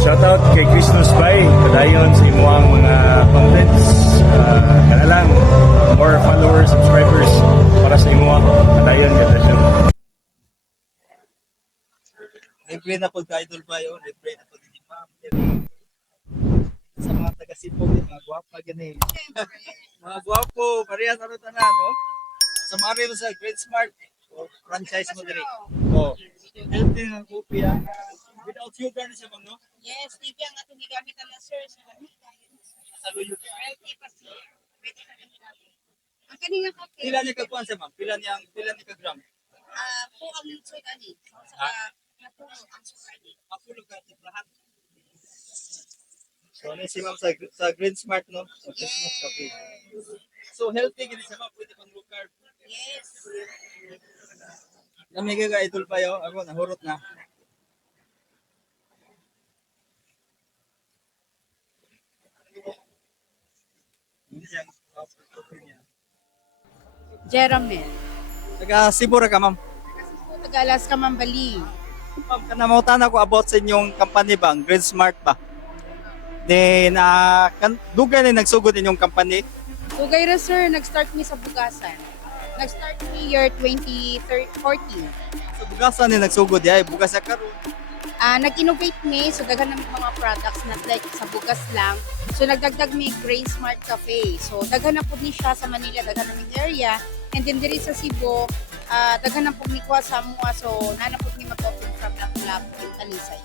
Shoutout kay Christmas Bay, padayon sa imuang mga contents. Kana lang, more followers, subscribers para sa imuang padayon ganda siya. Libre na po ka Idol Bayo, libre na po din ni Ma'am. Sa mga taga-Cebu din, mga gwapa gani. Mga gwapo, parehas ano tanan, no? Sa mga rin sa Great Smart, franchise mo diri. Oh, healthy ng kopya. Without sugar na siya, ma'am, no? Yes, TV ang atong gigamit na sir. Sa luyo. Healthy pa siya. Pwede ka gamit. Ang kaninga kape, Pila niya kagkuhan siya, ma'am? Pila niya kagram? po ang suit ani. Sa natulo ang suit ani. Mapulog ka lahat. So, ano si ma'am sa Green Smart, no? Sa Christmas coffee. So, healthy gini siya, ma'am. Pwede pang low carb. Yes. Namigay ka Idol Bayo, ako nahurot na. Jeremy. Taga Cebu ra ka, ma'am. Tagalas ka mambali. Ma'am, kanamautan ako about sa inyong company ba, ang Green Smart ba? Then, dugay na nagsugod inyong company. Tugay ra sir, nag-start mi sa bugasan. Nag-start mi year 2014. Sa bugasan ni nagsugod, ay bugas sa karon. Nag-innovate mi, so daghan namin mga products na like sa bugas lang. So nagdagdag mi Grain Smart Cafe. So daghan na po ni siya sa Manila, daghan namin area. And then diri sa Cebu, daghan na po ni kuha sa mua. So nanapot ni mag-open from Lapu-Lapu in Talisay.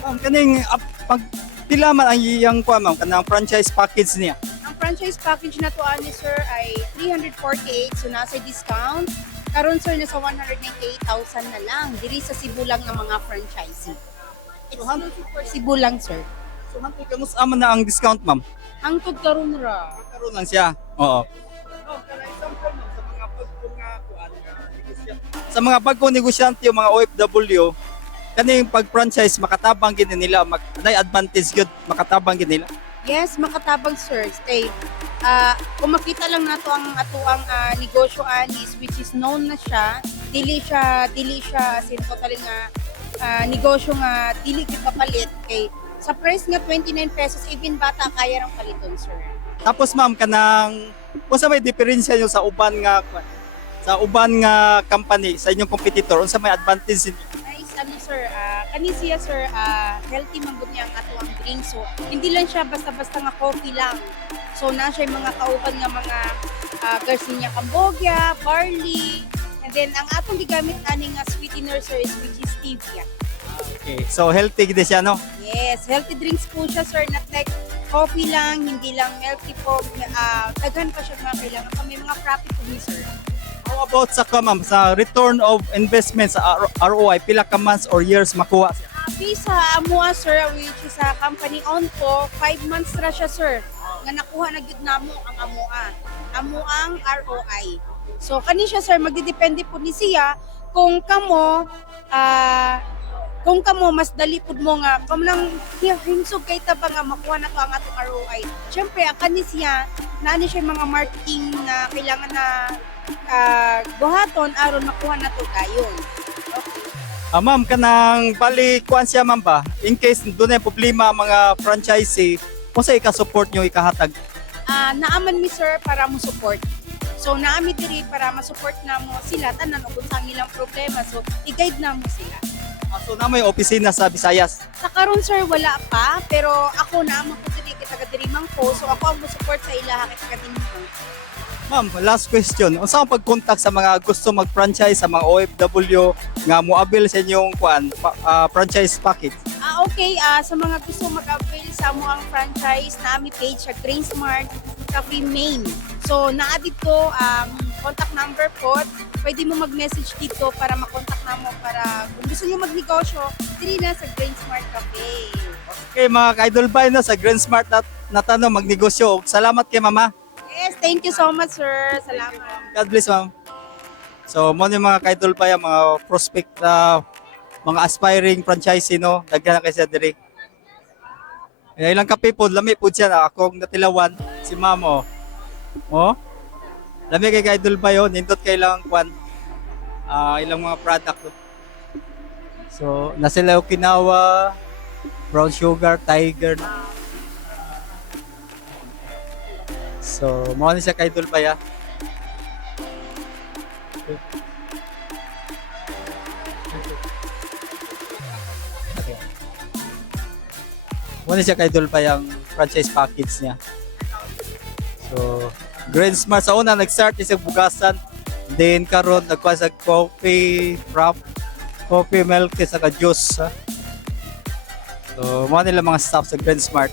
Ma'am, kaning pag pila man ang iyang kuha, ma'am, kanang franchise package niya. Ang franchise package na to ani sir ay 348, so nasa discount. Karon sir nasa 198,000 na lang. Diri sa Cebu lang ng mga franchisee. Exclusive for Cebu lang sir. So, hantod kamus aman na ang discount, ma'am. Hangtod karon ra. Karon lang siya. Oo. Sa mga bagong negosyante, yung mga OFW, kaning pag-franchise, makatabang gini nila, nay advantage gyud makatabang gini nila. Yes, makatabang sir. Stay. Kung makita lang nato ang atuang negosyo anis which is known na siya, dili siya sin total nga negosyo nga dili gyud mapalit kay sa price nga 29 pesos even bata kaya rang paliton sir. Tapos ma'am, kanang unsa may diferensya nyo sa uban nga company sa inyong competitor, unsa may advantage ninyo? Nice ano sir, kani siya sir, healthy man gud niya ang atuang drink. So hindi lang siya basta-basta nga coffee lang. So na siya mga kauban nga mga Garcinia Cambogia, barley, and then ang atong gigamit ani nga sweetener sir is which is stevia. Okay, so healthy gid siya, no? Yes, healthy drinks po siya sir, not like coffee lang, hindi lang healthy po. Daghan pa siya mga kailangan pa, may mga frappe po ni sir. How about sa ma'am, sa return of investment sa ROI, pila ka months or years makuha siya? Sa Amua sir, which is a company owned po, 5 months na siya sir. Nga nakuha na gyud namo ang Amua. Amuang ROI. So kani siya sir, magdidepende po ni siya kung kamo mas dali pud mo nga kamnang himsog kay ta ba nga makuha na to ang atong ROI. Syempre akan ni siya naani siya mga marketing na kailangan na buhaton aron makuha na to dayon. Okay. Ma'am, kanang bali kuan siya ma'am ba? In case doon ay problema ang mga franchisee, kung sa ika-support nyo, ikahatag? Naaman mi sir para mo support. So naami diri para ma-support na mo sila tanan ug sa ilang problema. So i-guide na mo sila. So na may opisina sa Visayas. Sa karon sir wala pa, pero ako na mo ko diri kita gadirimang ko. So ako ang mo-support sa ilaha kita gadirimang. Ma'am, last question. Unsa ang pag-contact sa mga gusto mag-franchise sa mga OFW nga mo-avail sa inyong franchise package? Okay, sa mga gusto mag-avail sa mo ang franchise, naami page sa Grain Smart Cafe Main. So naa dito contact number po. Pwede mo mag-message dito para makontak na mo para kung gusto niyo magnegosyo, diri na sa Grain Smart Cafe. Okay, mga ka-idol ba no, sa Grand Smart na tanong magnegosyo. Salamat kay mama. Yes, thank you so much sir. Salamat. God bless, ma'am. So, mo yung mga ka-idol pa yung mga prospect na mga aspiring franchisee, no? Daghan na kayo sa diri. Ilang kape po, lami po siya na akong natilawan, si ma'am, oh. Oh? Lami kay ka-idol ba yun? Nindot kay lang kwan. Ilang mga product. No? So, nasa Okinawa, brown sugar, tiger. So, mao ni siya kay Idol Bay, ah. Okay. Mao ni siya kay Idol Bay ang franchise package niya. So, Green Smart sa una nag-start ni sa bugasan. Then karon nagkuha sa coffee wrap, coffee milk sa juice. Ha? So, mga nila mga staff sa Green Smart.